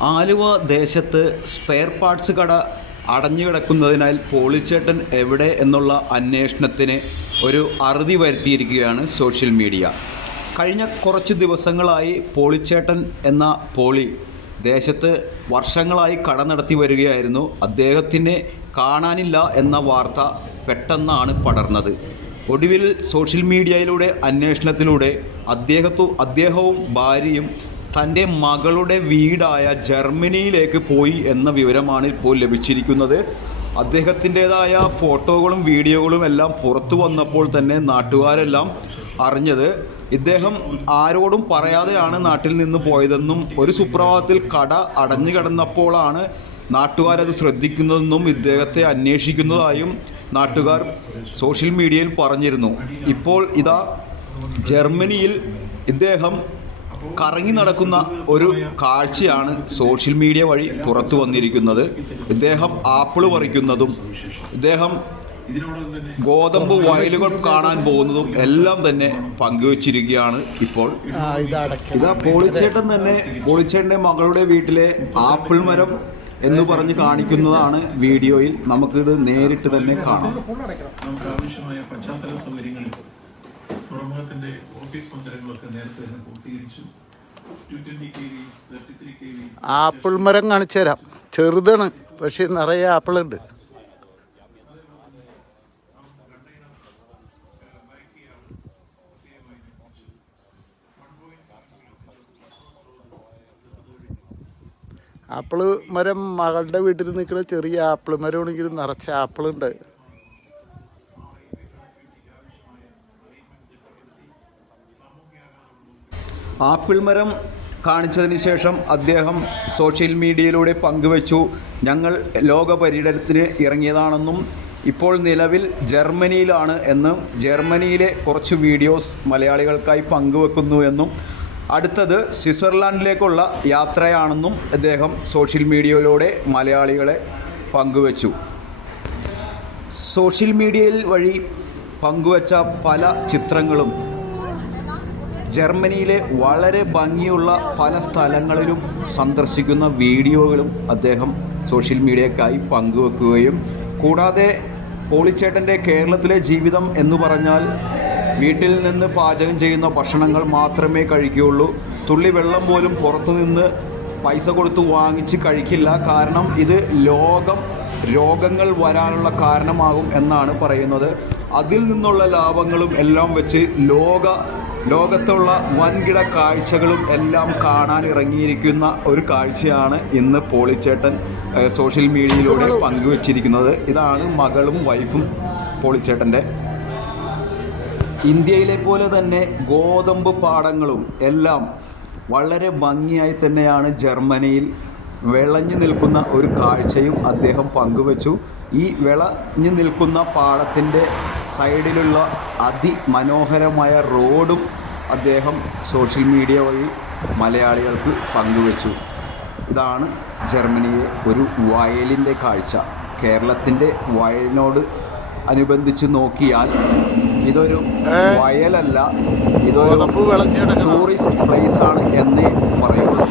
ആലുവ ദേശത്ത് spare parts കട അടഞ്ഞു കിടക്കുന്നതിനാൽ പോളിച്ചേട്ടൻ എവിടെ എന്നുള്ള അന്വേഷണത്തിന് ഒരു അറുതി വരുത്തിയിരിക്കുകയാണ് സോഷ്യൽ മീഡിയ കഴിഞ്ഞ കുറച്ച് ദിവസങ്ങളായി പോളിച്ചേട്ടൻ എന്ന പോളി ദേശത്ത് വർഷങ്ങളായി കട നടത്തി വരികയായിരുന്നു. അദ്ദേഹത്തിനെ കാണാനില്ല എന്ന വാർത്ത പെട്ടെന്നാണ് പടർന്നത്. ഒടുവിൽ സോഷ്യൽ മീഡിയയിലൂടെ അന്വേഷണത്തിലൂടെ അദ്ദേഹത്തു അദ്ദേഹവും ഭാര്യയും തന്റെ മകളുടെ വീടായ ജർമ്മനിയിലേക്ക് പോയി എന്ന വിവരമാണ് ഇപ്പോൾ ലഭിച്ചിരിക്കുന്നത്. അദ്ദേഹത്തിന്റെതായ ഫോട്ടോകളും വീഡിയോകളും എല്ലാം പുറത്തു വന്നപ്പോൾ തന്നെ നാട്ടുകാരെല്ലാം അറിഞ്ഞത്. ഇദ്ദേഹം ആരോടും പറയാതെയാണ് നാട്ടിൽ നിന്ന് പോയതെന്നും ഒരു സുപ്രഭാതത്തിൽ കട അടഞ്ഞു കിടന്നപ്പോഴാണ് നാട്ടുകാരത് ശ്രദ്ധിക്കുന്നതെന്നും ഇദ്ദേഹത്തെ അന്വേഷിക്കുന്നതായും നാട്ടുകാർ സോഷ്യൽ മീഡിയയിൽ പറഞ്ഞിരുന്നു. ഇപ്പോൾ ഇതാ ജർമ്മനിയിൽ ഇദ്ദേഹം കറങ്ങി നടക്കുന്ന ഒരു കാഴ്ചയാണ് സോഷ്യൽ മീഡിയ വഴി പുറത്തു വന്നിരിക്കുന്നത്. ഇദ്ദേഹം ആപ്പിൾ പറിക്കുന്നതും ഇദ്ദേഹം ഗോതമ്പ് വയലുകൾ കാണാൻ പോകുന്നതും എല്ലാം തന്നെ പങ്കുവച്ചിരിക്കുകയാണ് ഇപ്പോൾ. ഇത് പോളിച്ചേട്ടൻ തന്നെ പോളിച്ചേട്ടന്റെ മകളുടെ വീട്ടിലെ ആപ്പിൾ മരം എന്ന് പറഞ്ഞ് കാണിക്കുന്നതാണ് വീഡിയോയിൽ. നമുക്കിത് നേരിട്ട് തന്നെ കാണാം. നമുക്ക് ആവശ്യമായ പശ്ചാത്തല സൗകര്യങ്ങളും തുറമുഖത്തിന്റെ ഓഫീസ് മന്ദിരങ്ങളൊക്കെ നേരത്തെ തന്നെ പൂർത്തീകരിച്ചു. ആപ്പിൾ മരം കാണിച്ചു തരാം. ചെറുതാണ് പക്ഷെ നിറയെ ആപ്പിൾ ഉണ്ട് ആപ്പിൾ മരം മകളുടെ വീട്ടിൽ നിൽക്കുന്ന ചെറിയ ആപ്പിൾ മരമാണെങ്കിൽ നിറച്ച ആപ്പിളുണ്ട്. ആപ്പിൾ മരം കാണിച്ചതിന് ശേഷം അദ്ദേഹം സോഷ്യൽ മീഡിയയിലൂടെ പങ്കുവച്ചു. ഞങ്ങൾ ലോക പര്യടനത്തിന് ഇറങ്ങിയതാണെന്നും ഇപ്പോൾ നിലവിൽ ജർമ്മനിയിലാണ് എന്നും ജർമ്മനിയിലെ കുറച്ച് വീഡിയോസ് മലയാളികൾക്കായി പങ്കുവെക്കുന്നു എന്നും അടുത്തത് സ്വിറ്റ്സർലാൻഡിലേക്കുള്ള യാത്രയാണെന്നും അദ്ദേഹം സോഷ്യൽ മീഡിയയിലൂടെ മലയാളികളെ പങ്കുവച്ചു. സോഷ്യൽ മീഡിയയിൽ വഴി പങ്കുവച്ച പല ചിത്രങ്ങളും ജർമ്മനിയിലെ വളരെ ഭംഗിയുള്ള പല സ്ഥലങ്ങളിലും സന്ദർശിക്കുന്ന വീഡിയോകളും അദ്ദേഹം സോഷ്യൽ മീഡിയക്കായി പങ്കുവെക്കുകയും കൂടാതെ പോളിച്ചേട്ടന്റെ കേരളത്തിലെ ജീവിതം എന്ന് പറഞ്ഞാൽ വീട്ടിൽ നിന്ന് പാചകം ചെയ്യുന്ന ഭക്ഷണങ്ങൾ മാത്രമേ കഴിക്കുകയുള്ളൂ. തുള്ളി വെള്ളം പോലും പുറത്തുനിന്ന് പൈസ കൊടുത്ത് വാങ്ങിച്ച് കഴിക്കില്ല. കാരണം ഇത് ലോകം രോഗങ്ങൾ വരാനുള്ള കാരണമാകും എന്നാണ് പറയുന്നത്. അതിൽ നിന്നുള്ള ലാഭങ്ങളും എല്ലാം വെച്ച് ലോക ലോകത്തുള്ള വൻകിട കാഴ്ചകളും എല്ലാം കാണാൻ ഇറങ്ങിയിരിക്കുന്ന ഒരു കാഴ്ചയാണ് ഇന്ന് പോളിച്ചേട്ടൻ സോഷ്യൽ മീഡിയയിലൂടെ പങ്കുവച്ചിരിക്കുന്നത്. ഇതാണ് മകളും വൈഫും പോളിച്ചേട്ടന്റെ. ഇന്ത്യയിലെ പോലെ തന്നെ ഗോതമ്പ് പാടങ്ങളും എല്ലാം വളരെ ഭംഗിയായി തന്നെയാണ് ജർമ്മനിയിൽ വിളഞ്ഞു നിൽക്കുന്ന ഒരു കാഴ്ചയും അദ്ദേഹം പങ്കുവച്ചു. ഈ വിളഞ്ഞു നിൽക്കുന്ന പാടത്തിന്റെ സൈഡിലുള്ള അതിമനോഹരമായ റോഡും അദ്ദേഹം സോഷ്യൽ മീഡിയ വഴി മലയാളികൾക്ക് പങ്കുവച്ചു. ഇതാണ് ജർമ്മനിയിലെ ഒരു വയലിന്റെ കാഴ്ച. കേരളത്തിന്റെ വയലിനോട് അനുബന്ധിച്ച് നോക്കിയാൽ ഇതൊരു വയലല്ല ഇതൊരു ടൂറിസ്റ്റ് പ്ലേസ് ആണ് എന്നേ പറയുള്ളൂ.